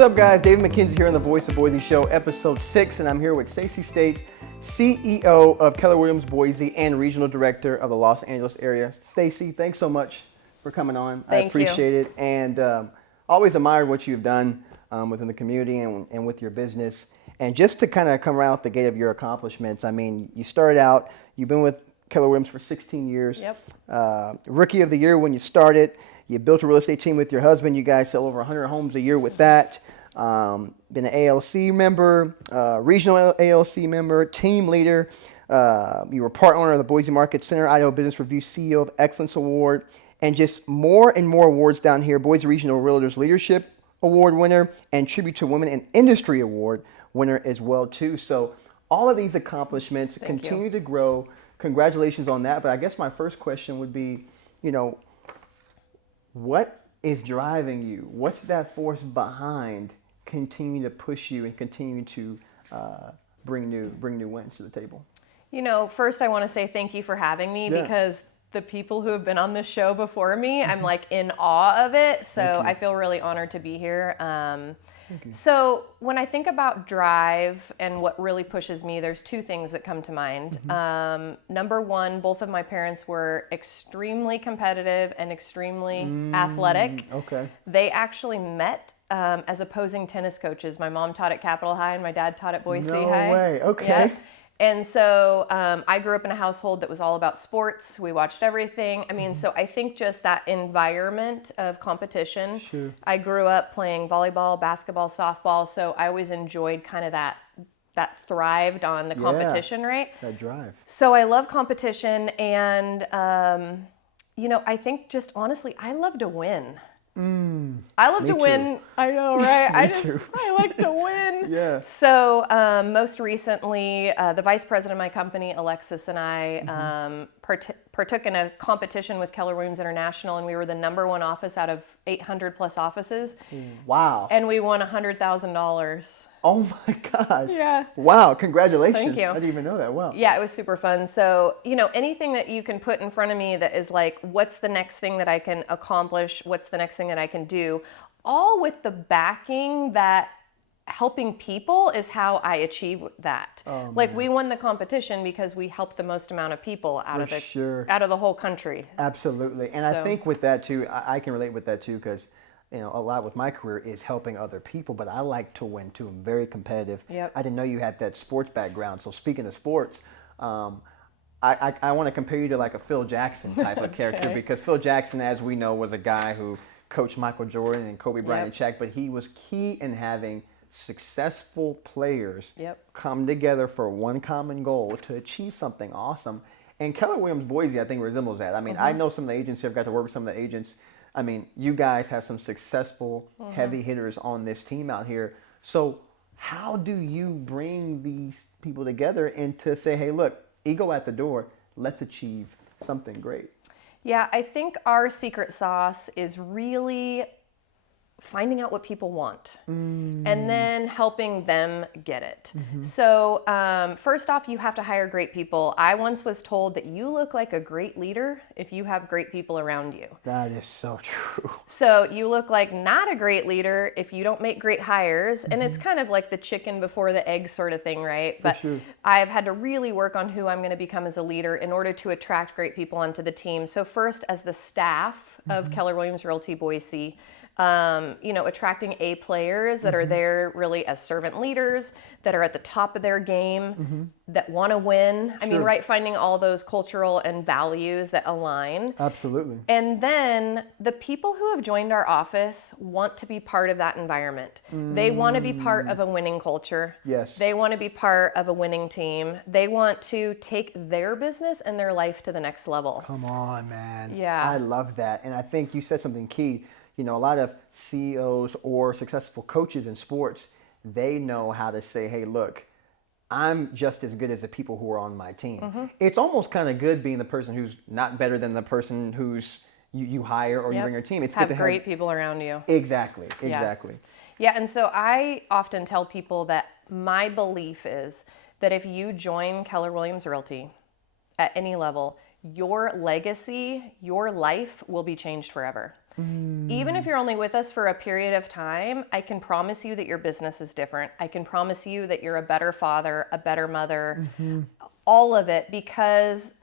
What's up, guys? David Mckinzie here on the Voice of Boise Show, episode 6, and I'm here with Stacy States, CEO of Keller Williams Boise and Regional Director of the Los Angeles area. Stacy, thanks so much for coming on. I appreciate it, and always admired what you've done within the community and with your business. And just to kind of come around the gate of your accomplishments, I mean, you started out, you've been with Keller Williams for 16 years. Yep. Rookie of the year when you started. You built a real estate team with your husband. You guys sell over 100 homes a year with that. Been an ALC member, regional ALC member, team leader. You were part owner of the Boise Market Center, Idaho Business Review CEO of Excellence Award, and just more and more awards down here. Boise Regional Realtors Leadership Award winner and Tribute to Women in Industry Award winner as well too. So all of these accomplishments continue to grow. Congratulations on that. But I guess my first question would be, you know, what is driving you? What's that force behind continuing to push you and continue to bring new wins to the table? You know, first I want to say thank you for having me because the people who have been on this show before me, I'm like in awe of it. So I feel really honored to be here. So when I think about drive and what really pushes me, there's two things that come to mind. Number one, both of my parents were extremely competitive and extremely athletic. They actually met as opposing tennis coaches. My mom taught at Capitol High and my dad taught at Boise High. No way. Okay. Yeah. And so I grew up in a household that was all about sports. We watched everything. I mean, so I think just that environment of competition. Sure. I grew up playing volleyball, basketball, softball. So I always enjoyed kind of that thrived on the competition, right? That drive. So I love competition. And, you know, I think just honestly, I love to win. I love to win. I know, right? I like to win. Yeah. So most recently, the vice president of my company, Alexis, and I partook in a competition with Keller Williams International, and we were the #1 office out of 800 plus offices. Wow. And we won $100,000. Oh my gosh. Yeah. Wow. Congratulations. Thank you. I didn't even know that. Wow. Yeah, it was super fun. So, you know, anything that you can put in front of me that is like, what's the next thing that I can accomplish? What's the next thing that I can do? All with the backing that helping people is how I achieve that. Oh, like man. we won the competition because we helped the most amount of people out of the whole country. Absolutely. And I think with that too, I can relate with that too, because you know, a lot with my career is helping other people, but I like to win too. I'm very competitive. Yep. I didn't know you had that sports background. So speaking of sports, I want to compare you to like a Phil Jackson type of character because Phil Jackson, as we know, was a guy who coached Michael Jordan and Kobe Bryant and Shaq, but he was key in having successful players come together for one common goal to achieve something awesome. And Keller Williams Boise, I think, resembles that. I mean, I know some of the agents here. I've got to work with some of the agents. I mean, you guys have some successful heavy hitters on this team out here. So how do you bring these people together and to say, hey, look, ego at the door, let's achieve something great? Yeah, I think our secret sauce is really finding out what people want and then helping them get it. So first off, you have to hire great people. I once was told that you look like a great leader if you have great people around you. That is so true. So you look like not a great leader if you don't make great hires. And it's kind of like the chicken before the egg sort of thing, right? But I've had to really work on who I'm going to become as a leader in order to attract great people onto the team. So first, as the staff of Keller Williams Realty Boise, you know, attracting A players that are there really as servant leaders, that are at the top of their game, that want to win. I mean, right, finding all those cultural and values that align. Absolutely. And then the people who have joined our office want to be part of that environment. They want to be part of a winning culture. Yes. They want to be part of a winning team. They want to take their business and their life to the next level. Come on, man. Yeah. I love that. And I think you said something key. You know, a lot of CEOs or successful coaches in sports, they know how to say, hey, look, I'm just as good as the people who are on my team. It's almost kind of good being the person who's not better than the person who's you hire or you bring your team. It's have good to great people around you. Exactly. Yeah, and so I often tell people that my belief is that if you join Keller Williams Realty at any level, your legacy, your life will be changed forever. Even if you're only with us for a period of time, I can promise you that your business is different. I can promise you that you're a better father, a better mother, all of it, because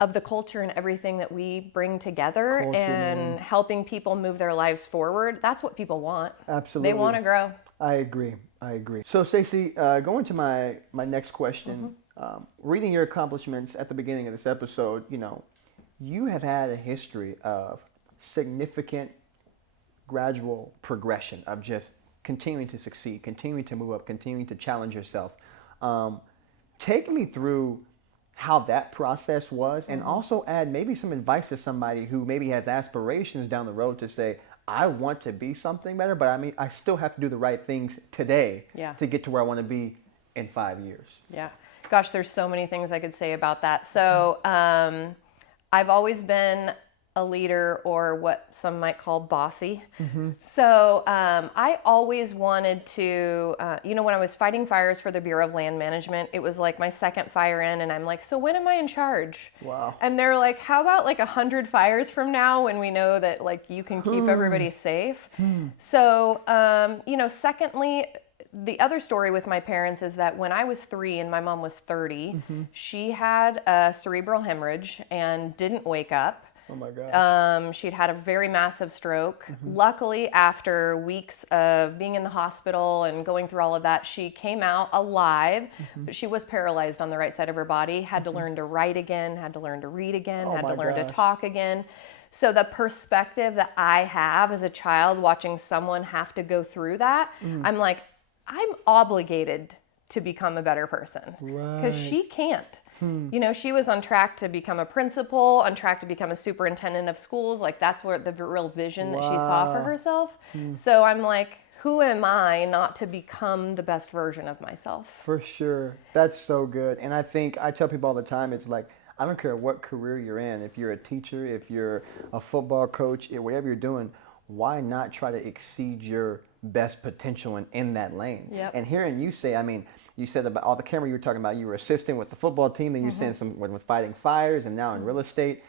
of the culture and everything that we bring together and helping people move their lives forward. That's what people want. Absolutely. They want to grow. I agree. So Stacy, going to my next question, reading your accomplishments at the beginning of this episode, you have had a history of significant gradual progression of just continuing to succeed, continuing to move up, continuing to challenge yourself. Take me through how that process was, and also add maybe some advice to somebody who maybe has aspirations down the road to say, I want to be something better, but I still have to do the right things today to get to where I want to be in 5 years. Yeah. Gosh, there's so many things I could say about that. So I've always been a leader, or what some might call bossy. So I always wanted to, when I was fighting fires for the Bureau of Land Management, it was like my second fire in, and I'm like, so when am I in charge? Wow. And they're like, how about like 100 fires from now, when we know that like you can keep everybody safe? So, secondly, the other story with my parents is that when I was 3 and my mom was 30, she had a cerebral hemorrhage and didn't wake up. Oh my gosh. She'd had a very massive stroke. Luckily, after weeks of being in the hospital and going through all of that, she came out alive, but she was paralyzed on the right side of her body, had to learn to write again, had to learn to read again, had to learn to talk again. So the perspective that I have as a child watching someone have to go through that, I'm like, I'm obligated to become a better person, because she can't. She was on track to become a principal, on track to become a superintendent of schools. Like, that's where the real vision that she saw for herself. So I'm like, who am I not to become the best version of myself? For sure. That's so good. And I tell people all the time, it's like, I don't care what career you're in. If you're a teacher, if you're a football coach, whatever you're doing, why not try to exceed your best potential in that lane? And hearing you say, you said about all the camera you were talking about, you were assisting with the football team, then you were saying some with fighting fires, and now in real estate.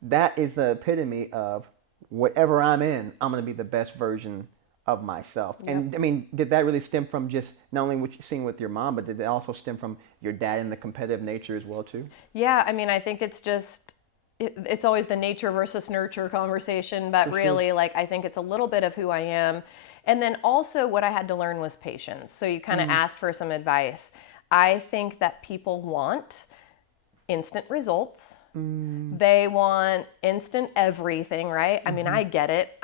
That is the epitome of whatever I'm in, I'm going to be the best version of myself. And did that really stem from just not only what you're seeing with your mom, but did it also stem from your dad and the competitive nature as well too? Yeah, I think it's just, it's always the nature versus nurture conversation, but really, I think it's a little bit of who I am. And then also what I had to learn was patience. So you kind of asked for some advice. I think that people want instant results. They want instant everything, right? I get it.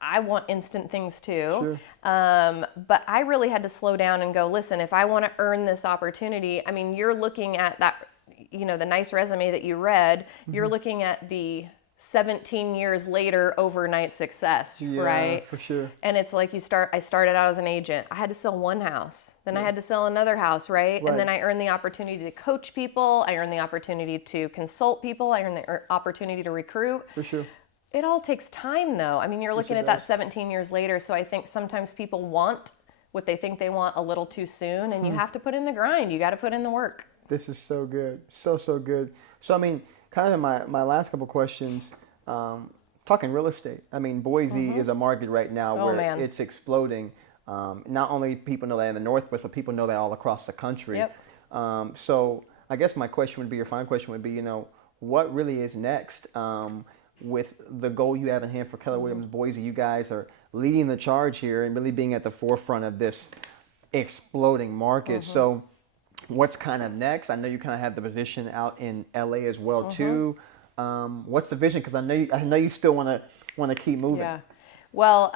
I want instant things too. But I really had to slow down and go, listen, if I want to earn this opportunity, you're looking at that, the nice resume that you read, you're looking at the 17 years later overnight success, right? For sure. And it's like I started out as an agent. I had to sell one house. Then I had to sell another house, right? And then I earned the opportunity to coach people. I earned the opportunity to consult people. I earned the opportunity to recruit. For sure. It all takes time though. You're looking at that 17 years later. So I think sometimes people want what they think they want a little too soon, and you have to put in the grind. You got to put in the work. This is so good. So good. So kind of in my last couple questions, talking real estate. Boise is a market right now where it's exploding. Not only people know that in the Northwest, but people know that all across the country. So I guess my question would be, your final question would be, what really is next with the goal you have in hand for Keller Williams Boise? You guys are leading the charge here and really being at the forefront of this exploding market. So what's kind of next? I know you kind of have the position out in LA as well too. What's the vision? Because I know you still want to keep moving. Yeah. Well,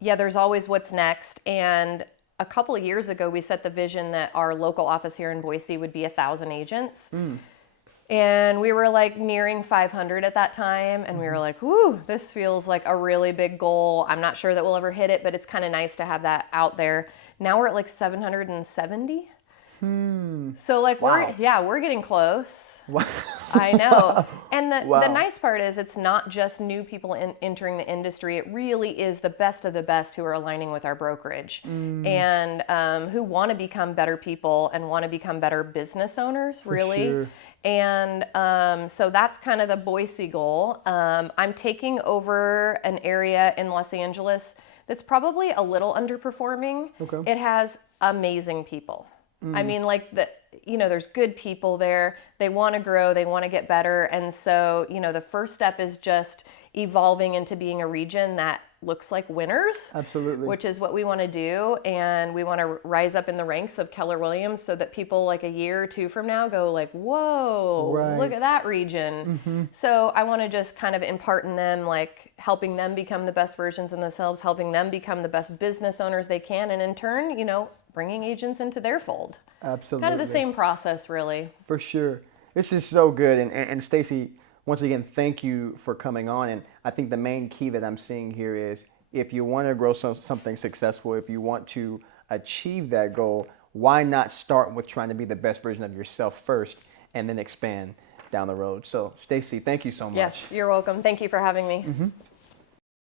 there's always what's next. And a couple of years ago, we set the vision that our local office here in Boise would be 1,000 agents. And we were nearing 500 at that time. And we were like, whoo, this feels like a really big goal. I'm not sure that we'll ever hit it, but it's kind of nice to have that out there. Now we're at 770. So we're getting close. Wow. I know. And the nice part is it's not just new people entering the industry. It really is the best of the best who are aligning with our brokerage and who want to become better people and want to become better business owners, really. And so that's kind of the Boise goal. I'm taking over an area in Los Angeles that's probably a little underperforming. Okay. It has amazing people. I mean, like there's good people there. They want to grow, they want to get better. And so, the first step is just evolving into being a region that looks like winners. Absolutely. Which is what we want to do. And we want to rise up in the ranks of Keller Williams so that people like a year or two from now go like, whoa, Right. look at that region. So I want to just kind of impart in them, like helping them become the best versions of themselves, helping them become the best business owners they can. And in turn, bringing agents into their fold. Absolutely. Kind of the same process, really. For sure. This is so good. And Stacy, once again, thank you for coming on. And I think the main key that I'm seeing here is if you want to grow something successful, if you want to achieve that goal, why not start with trying to be the best version of yourself first and then expand down the road? So, Stacy, thank you so much. Yes, you're welcome. Thank you for having me.